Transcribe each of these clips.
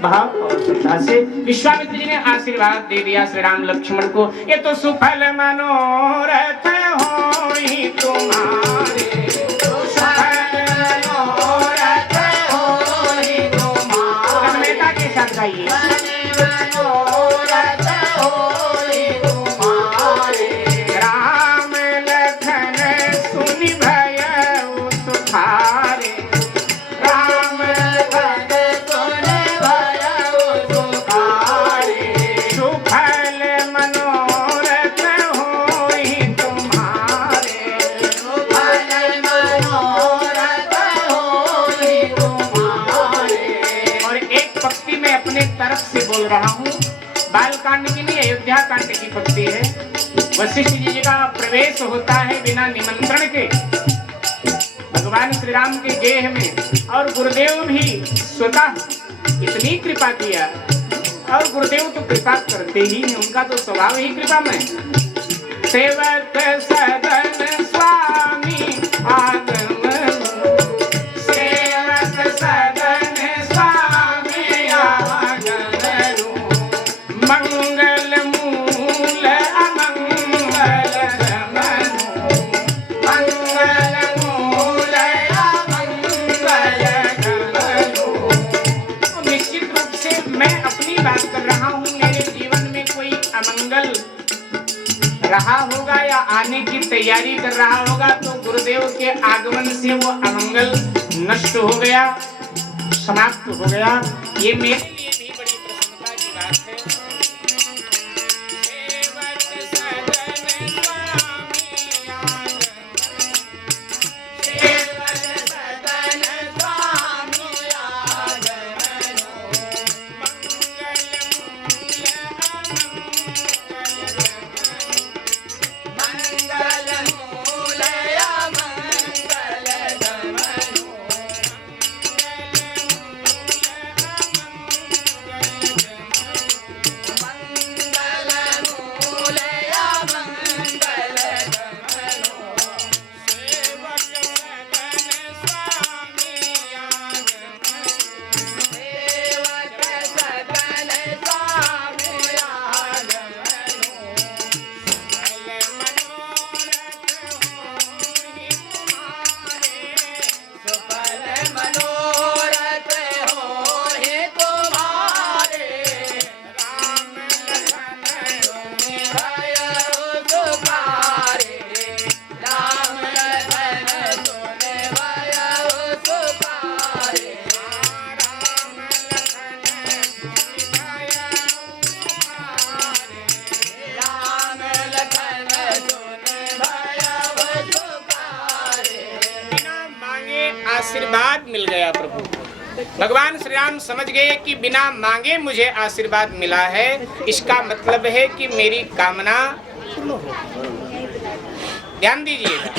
भाव और श्रद्धा से विश्वामित्र जी ने आशीर्वाद दे दिया श्री राम लक्ष्मण को। ये तो सुफल मनोरथ होई तुम्हारे, सुफल मनोरथ होई तुम्हारे। मेटा के साथ गाइए। राम लखन सुनि भयउ सुखारे, राम लखन सुनि भयउ सुखारे। सुफल मनोरथ होई तुम्हारे, सुफल मनोरथ होई तुम्हारे। और एक पंक्ति में अपने तरफ से बोल रहा हूँ, बालकांड की नहीं अयोध्या कांड की पंक्ति है। वशिष्ठ जी का प्रवेश होता है बिना निमंत्रण के भगवान श्री राम के गेह में, और गुरुदेव भी स्वतः इतनी कृपा किया। और गुरुदेव तो कृपा करते ही हैं, उनका तो स्वभाव ही कृपा में। सेवक सदन स्वामी आगमन, सेवक सदन स्वामी आगमन। मंगल मूल अमंगल गमनु, मंगल मूल अमंगल गमनु। निश्चित रूप से मैं अपनी बात कर रहा हूँ, मेरे जीवन में कोई अमंगल रहा होगा या आने की तैयारी कर रहा होगा, तो गुरुदेव के आगमन से वो अमंगल नष्ट हो गया, समाप्त हो गया। ये मेरे लिए भी बड़ी प्रसन्नता की बात है। आशीर्वाद मिल गया प्रभु को। भगवान श्री राम समझ गए कि बिना मांगे मुझे आशीर्वाद मिला है, इसका मतलब है कि मेरी कामना पूर्ण हो। ध्यान दीजिएगा,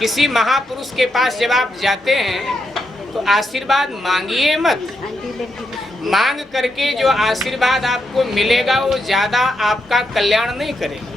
किसी महापुरुष के पास जब आप जाते हैं तो आशीर्वाद मांगिए मत। मांग करके जो आशीर्वाद आपको मिलेगा वो ज्यादा आपका कल्याण नहीं करेगा।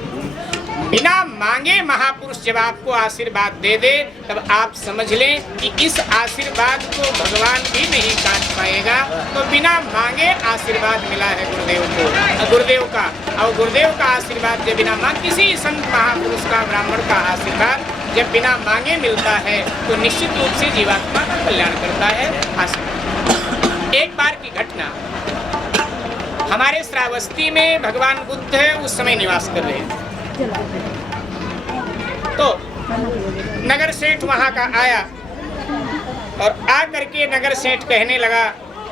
बिना मांगे महापुरुष जब आपको आशीर्वाद दे दे, तब आप समझ लें कि इस आशीर्वाद को भगवान भी नहीं काट पाएगा। तो बिना मांगे आशीर्वाद मिला है गुरुदेव को, गुरुदेव का। और गुरुदेव का आशीर्वाद जब बिना मांग, किसी संत महापुरुष का, ब्राह्मण का आशीर्वाद जब बिना मांगे मिलता है तो निश्चित रूप से जीवात्मा का कल्याण करता है आशीर्वाद। एक बार की घटना, हमारे श्रावस्ती में भगवान बुद्ध उस समय निवास कर रहे थे। तो नगर सेठ वहां का आया और आ करके नगर सेठ कहने लगा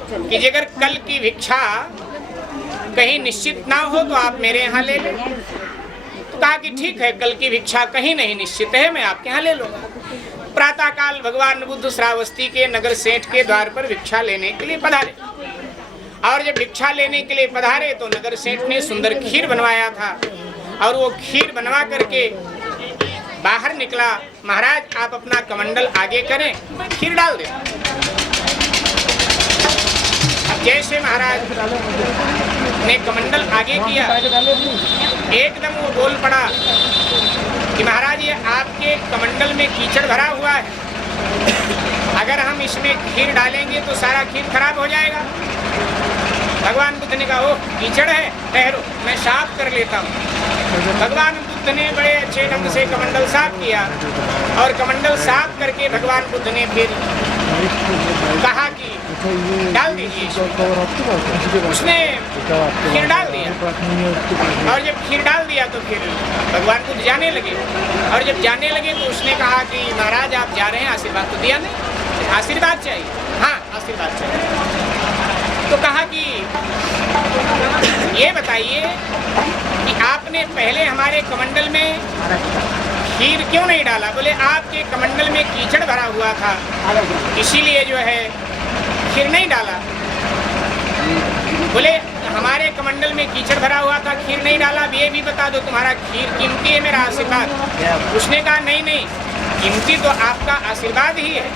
कि अगर कल की भिक्षा कहीं निश्चित ना हो तो आप मेरे यहाँ ले लें। तो कहा कि ठीक है, कल की भिक्षा कहीं नहीं निश्चित है, मैं आपके यहाँ ले लूंगा। प्रातः काल भगवान बुद्ध श्रावस्ती के नगर सेठ के द्वार पर भिक्षा लेने के लिए पधारे। और जब भिक्षा लेने के लिए पधारे तो नगर सेठ ने सुंदर खीर बनवाया था, और वो खीर बनवा करके बाहर निकला। महाराज आप अपना कमंडल आगे करें, खीर डाल दें। अब जैसे महाराज ने कमंडल आगे किया, एकदम वो बोल पड़ा कि महाराज ये आपके कमंडल में कीचड़ भरा हुआ है, अगर हम इसमें खीर डालेंगे तो सारा खीर खराब हो जाएगा। भगवान बुद्ध ने कहा ओ कीचड़ है, ठहरो मैं साफ कर लेता हूँ। भगवान बुद्ध ने बड़े अच्छे ढंग से कमंडल साफ किया और कमंडल साफ करके भगवान बुद्ध ने फिर कहा कि डाल दीजिए। उसने खीर डाल दिया और जब खीर डाल दिया तो फिर भगवान बुद्ध जाने लगे और जब जाने लगे तो उसने कहा कि महाराज आप जा रहे हैं, आशीर्वाद तो दिया नहीं, आशीर्वाद चाहिए। हाँ आशीर्वाद चाहिए। तो कहा कि ये बताइए कि आपने पहले हमारे कमंडल में खीर क्यों नहीं डाला? बोले आपके कमंडल में कीचड़ भरा हुआ था इसीलिए जो है खीर नहीं डाला। बोले हमारे कमंडल में कीचड़ भरा हुआ था, खीर नहीं डाला। अब ये भी बता दो तुम्हारा खीर कीमती है मेरा आशीर्वाद? उसने कहा नहीं नहीं, कीमती तो आपका आशीर्वाद ही है।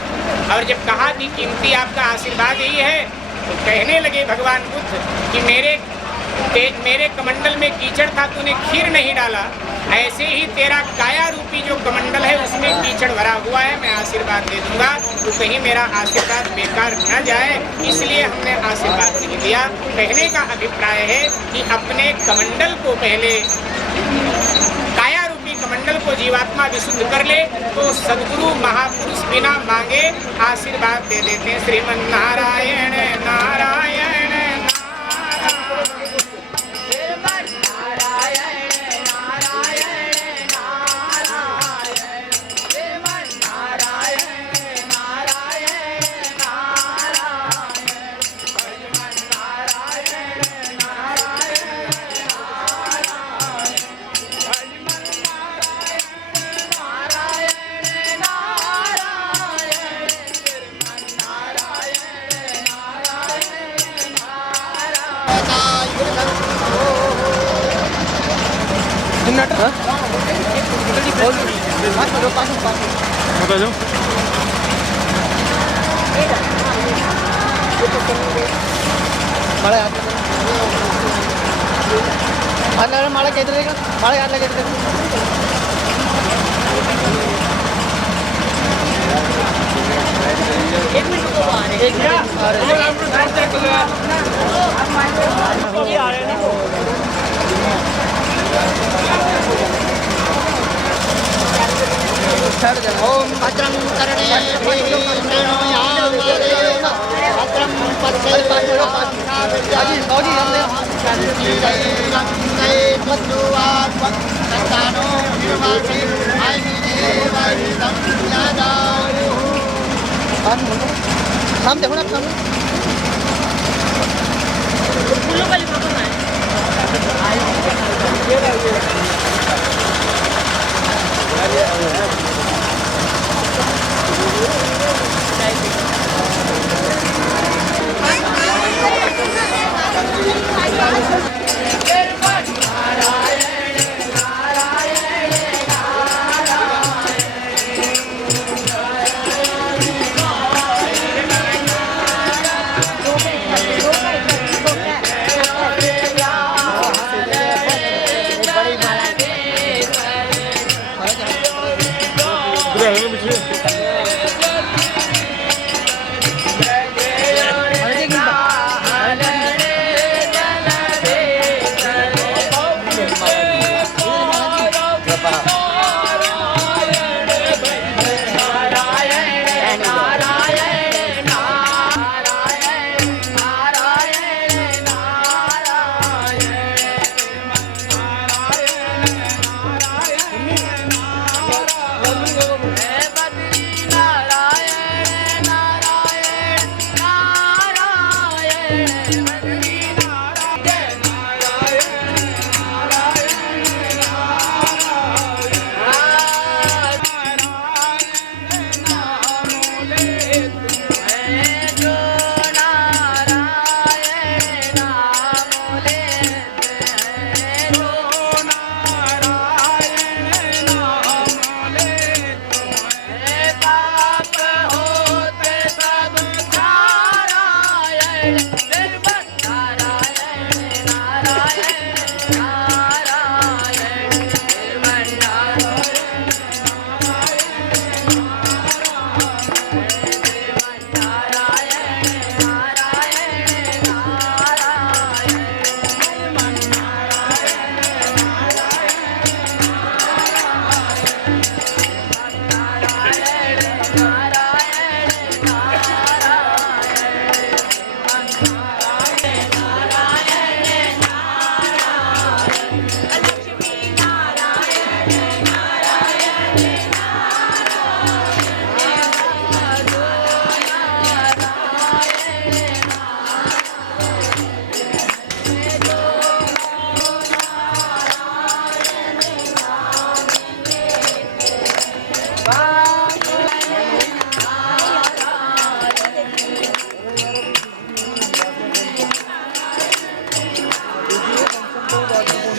और जब कहा कि कीमती आपका आशीर्वाद ही है तो कहने लगे भगवान बुद्ध कि मेरे कमंडल में कीचड़ था, तूने खीर नहीं डाला, ऐसे ही तेरा काया रूपी जो कमंडल है उसमें कीचड़ भरा हुआ है, मैं आशीर्वाद दे दूंगा तो कहीं मेरा आशीर्वाद बेकार न जाए, इसलिए हमने आशीर्वाद नहीं दिया। कहने का अभिप्राय है कि अपने कमंडल को पहले, काया रूपी कमंडल को जीवात्मा विशुद्ध कर ले तो सद्गुरु महापुरुष बिना मांगे आशीर्वाद दे देते हैं। श्रीमन नारायण नारायण माड़ा कहते रहेगा, माड़ा याद लगे एक मिनट को आ रहे ओम भद्रं हम देखो ना सामने फूलों वाली प्रॉब्लम है।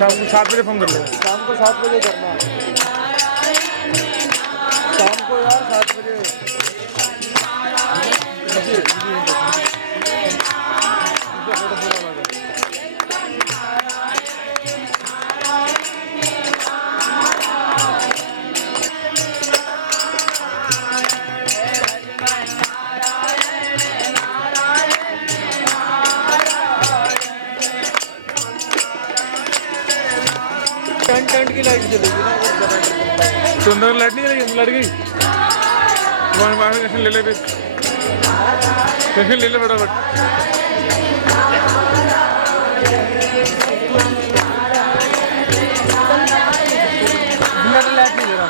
शाम को 7 बजे फोन कर लेना। शाम को 7 बजे करना है। शाम को यार 7 बजे। टेंट की लाइट जलेगी ना, तो अंदर लाइट नहीं जलेगी, अंदर लाइट गई। वहाँ कनेक्शन ले ले फिर, कनेक्शन ले ले फटाफट। लाइट नहीं दे रहा।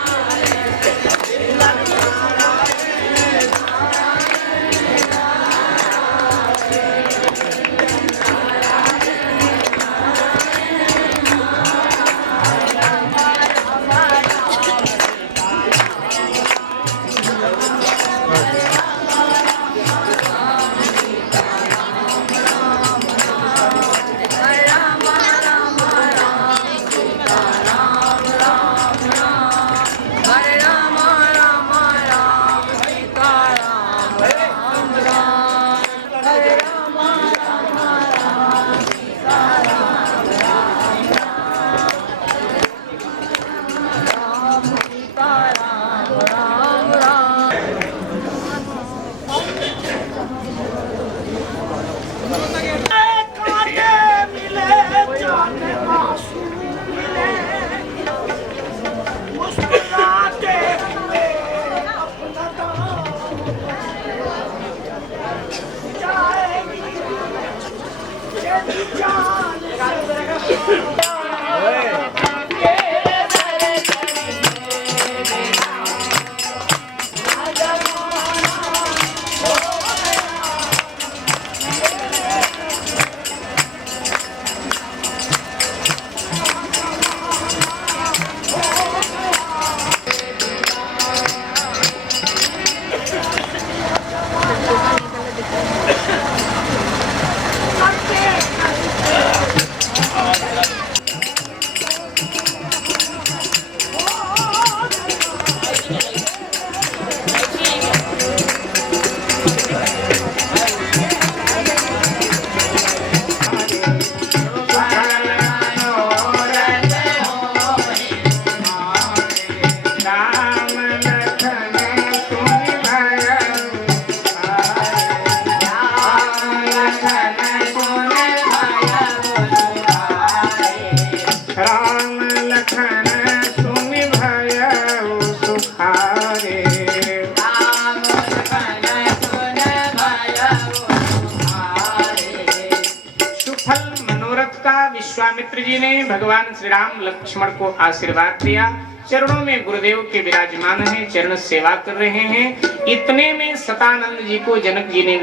विश्वामित्र जी ने भगवान श्री राम लक्ष्मण को आशीर्वाद दिया। चरणों में गुरुदेव के विराजमान हैं, चरण सेवा कर रहे हैं। इतने में सतानंद जी को जनक जी ने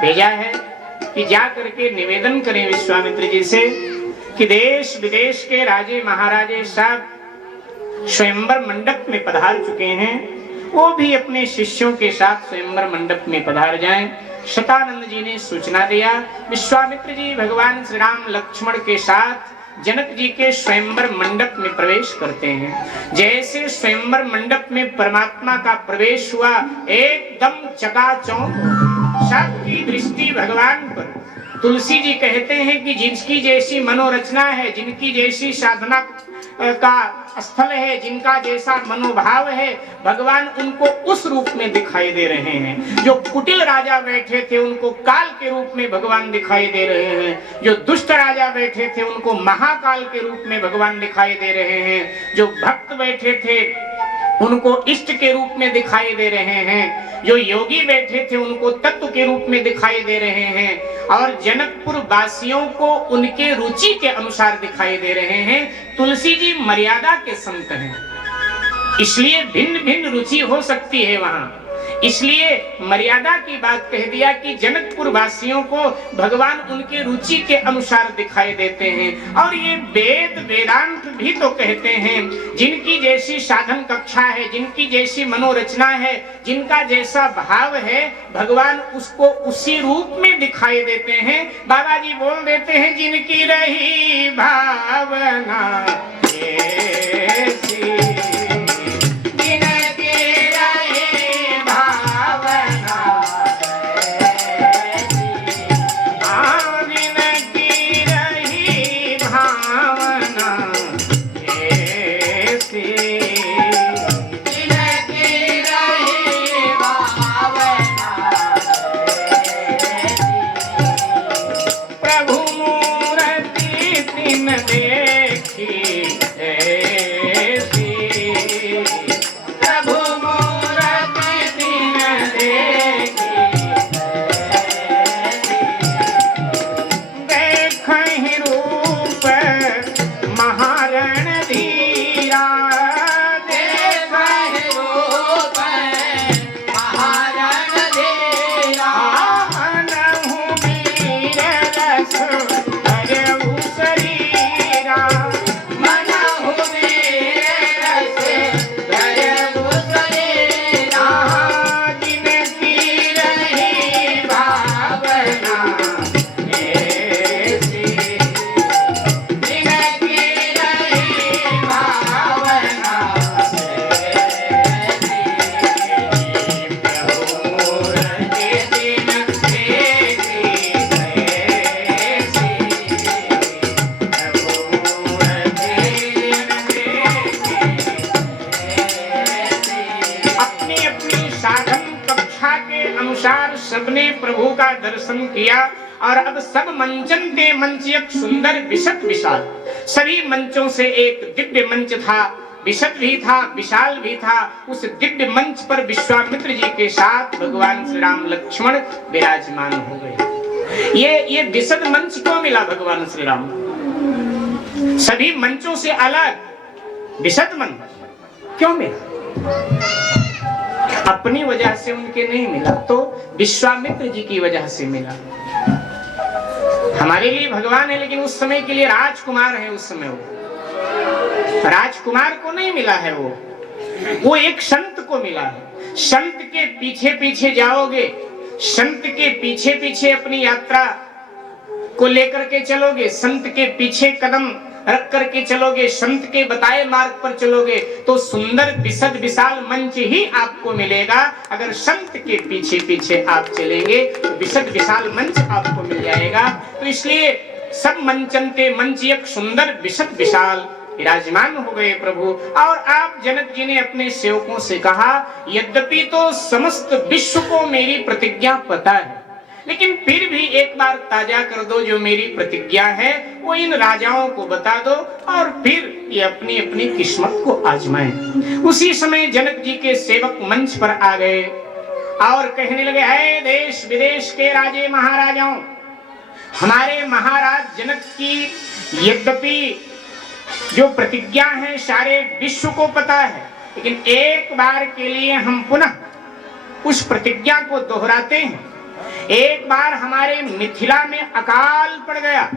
भेजा है कि जा करके निवेदन करें विश्वामित्र जी से कि देश विदेश के राजे महाराजे सब स्वयंवर मंडप में पधार चुके हैं, वो भी अपने शिष्यों के साथ स्वयंवर मंडप में पधार जाएं। शतानंद जी ने सूचना दिया। विश्वामित्र जी भगवान श्री राम लक्ष्मण के साथ जनक जी के स्वयंवर मंडप में प्रवेश करते हैं। जैसे स्वयंवर मंडप में परमात्मा का प्रवेश हुआ, एकदम चकाचौंध सबकी दृष्टि भगवान पर। तुलसी जी कहते हैं कि जिसकी जैसी मनोरचना है, जिनकी जैसी साधना का स्थल है, जिनका जैसा मनोभाव है, भगवान उनको उस रूप में दिखाई दे रहे हैं। जो कुटिल राजा बैठे थे उनको काल के रूप में भगवान दिखाई दे रहे हैं। जो दुष्ट राजा बैठे थे उनको महाकाल के रूप में भगवान दिखाई दे रहे हैं। जो भक्त बैठे थे उनको इष्ट के रूप में दिखाई दे रहे हैं। जो योगी बैठे थे उनको तत्व के रूप में दिखाई दे रहे हैं। और जनकपुर वासियों को उनके रुचि के अनुसार दिखाई दे रहे हैं। तुलसी जी मर्यादा के संत हैं, इसलिए भिन्न भिन्न रुचि हो सकती है वहां। इसलिए मर्यादा की बात कह दिया कि जनकपुर वासियों को भगवान उनके रुचि के अनुसार दिखाई देते हैं। और ये वेद वेदांत भी तो कहते हैं, जिनकी जैसी साधन कक्षा है, जिनकी जैसी मनोरचना है, जिनका जैसा भाव है, भगवान उसको उसी रूप में दिखाई देते हैं। बाबा जी बोल देते हैं, जिनकी रही भावना ऐसी, सबने प्रभु का दर्शन किया। और अब सब मंचन के मंच एक सुंदर विशद विशाल, सभी मंचों से एक दिव्य मंच था, विशद भी था, विशाल भी था। उस दिव्य मंच पर विश्वामित्र जी के साथ भगवान श्री राम लक्ष्मण विराजमान हो गए। ये विशद मंच क्यों मिला भगवान श्री राम? सभी मंचों से अलग विशद मंच क्यों मिला? अपनी वजह से उनके नहीं मिला, तो विश्वामित्र जी की वजह से मिला। हमारे लिए भगवान है, लेकिन उस समय के लिए राजकुमार है। उस समय वो राजकुमार को नहीं मिला है, वो एक संत को मिला है। संत के पीछे पीछे जाओगे, संत के पीछे पीछे अपनी यात्रा को लेकर के चलोगे, संत के पीछे कदम रख करके चलोगे, संत के बताए मार्ग पर चलोगे, तो सुंदर विशद विशाल मंच ही आपको मिलेगा। अगर संत के पीछे पीछे आप चलेंगे तो विशद विशाल मंच आपको मिल जाएगा। तो इसलिए सब मंचनते मंच एक सुंदर विशद विशाल विराजमान हो गए प्रभु। और आप जनक जी ने अपने सेवकों से कहा, यद्यपि तो समस्त विश्व को मेरी प्रतिज्ञा पता है, लेकिन फिर भी एक बार ताजा कर दो, जो मेरी प्रतिज्ञा है वो इन राजाओं को बता दो, और फिर ये अपनी अपनी किस्मत को आजमाएं। उसी समय जनक जी के सेवक मंच पर आ गए और कहने लगे, है देश विदेश के राजे महाराजाओं, हमारे महाराज जनक की यद्यपि जो प्रतिज्ञा है सारे विश्व को पता है, लेकिन एक बार के लिए हम पुनः उस प्रतिज्ञा को दोहराते हैं। एक बार हमारे मिथिला में अकाल पड़ गया,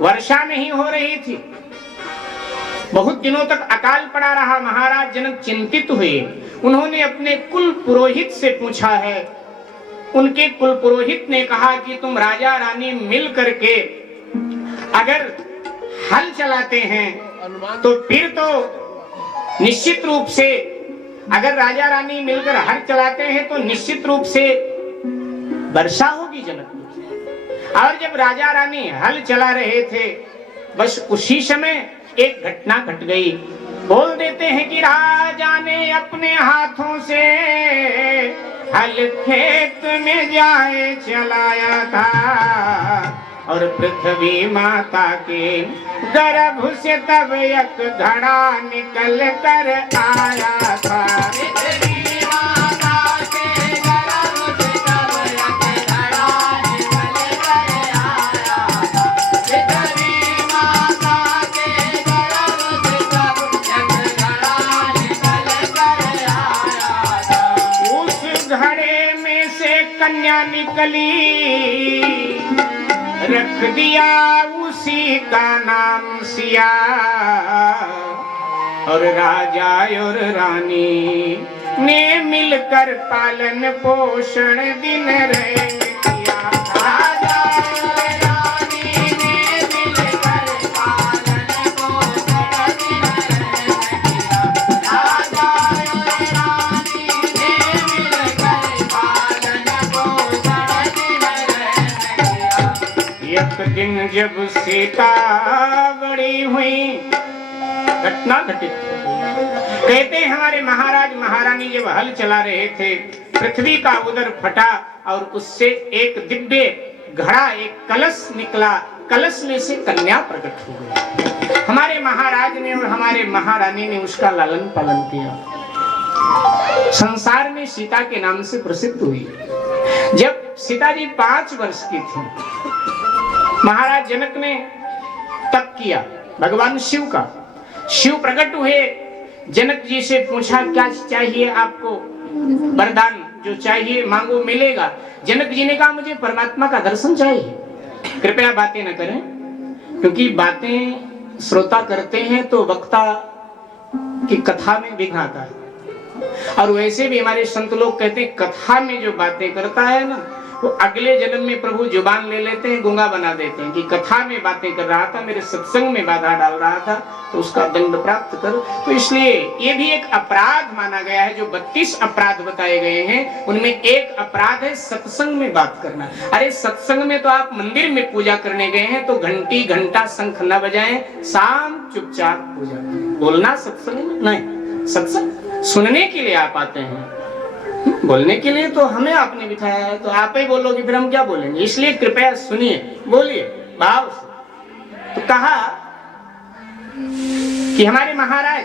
वर्षा नहीं हो रही थी, बहुत दिनों तक अकाल पड़ा रहा। महाराज जनक चिंतित हुए। उन्होंने अपने कुल पुरोहित से पूछा है। उनके कुल पुरोहित ने कहा कि तुम राजा रानी मिल करके अगर हल चलाते हैं तो फिर तो निश्चित रूप से, अगर राजा रानी मिलकर हल चलाते हैं तो निश्चित रूप से वर्षा होगी जनक। और जब राजा रानी हल चला रहे थे, बस उसी समय एक घटना घट गई। बोल देते हैं कि राजा ने अपने हाथों से हल खेत में जाए चलाया था, और पृथ्वी माता के गर्भ से तब एक घड़ा निकल कर आया था। कली रख दिया उसी का नाम सिया और राजा और रानी ने मिलकर पालन पोषण दिन रैन किया। राजा और रानी ने मिलकर पालन पोषण दिन रैन किया। राजा और रानी ने मिलकर पालन पोषण दिन रैन किया। एक दिन जब सीता बड़ी हुई, घटना घटित कहते हैं हमारे महाराज महारानी जब हल चला रहे थे, पृथ्वी का उदर फटा और उससे एक दिव्य घड़ा, एक कलश निकला। कलश में से कन्या प्रकट हो गई। हमारे महाराज ने और हमारे महारानी ने उसका लालन पालन किया। संसार में सीता के नाम से प्रसिद्ध हुई। जब सीता जी 5 वर्ष की थी, महाराज जनक ने तप किया भगवान शिव का। शिव प्रकट हुए, जनक जी से पूछा क्या चाहिए आपको, वरदान जो चाहिए मांगो मिलेगा। जनक जी ने कहा मुझे परमात्मा का दर्शन चाहिए, कृपया बातें न करें, क्योंकि बातें श्रोता करते हैं तो वक्ता की कथा में विघ्न आता है। और वैसे भी हमारे संत लोग कहते हैं कथा में जो बातें करता है ना, वो अगले जन्म में प्रभु जुबान ले लेते हैं, गूंगा बना देते हैं कि कथा में बातें कर रहा था, मेरे सत्संग में बाधा डाल रहा था, तो उसका दंड प्राप्त कर। तो इसलिए ये भी एक अपराध माना गया है। जो 32 अपराध बताए गए हैं उनमें एक अपराध है सत्संग में बात करना। अरे सत्संग में तो आप मंदिर में पूजा करने गए हैं तो घंटी घंटा शंख न बजाएं, शाम चुपचाप पूजा करें। बोलना सत्संग में नहीं, सत्संग सुनने के लिए आप आते हैं, बोलने के लिए तो हमें आपने बिठाया है, तो आप ही बोलोगे फिर हम क्या बोलेंगे। इसलिए कृपया सुनिए, बोलिए भाव से। तो कहा कि हमारे महाराज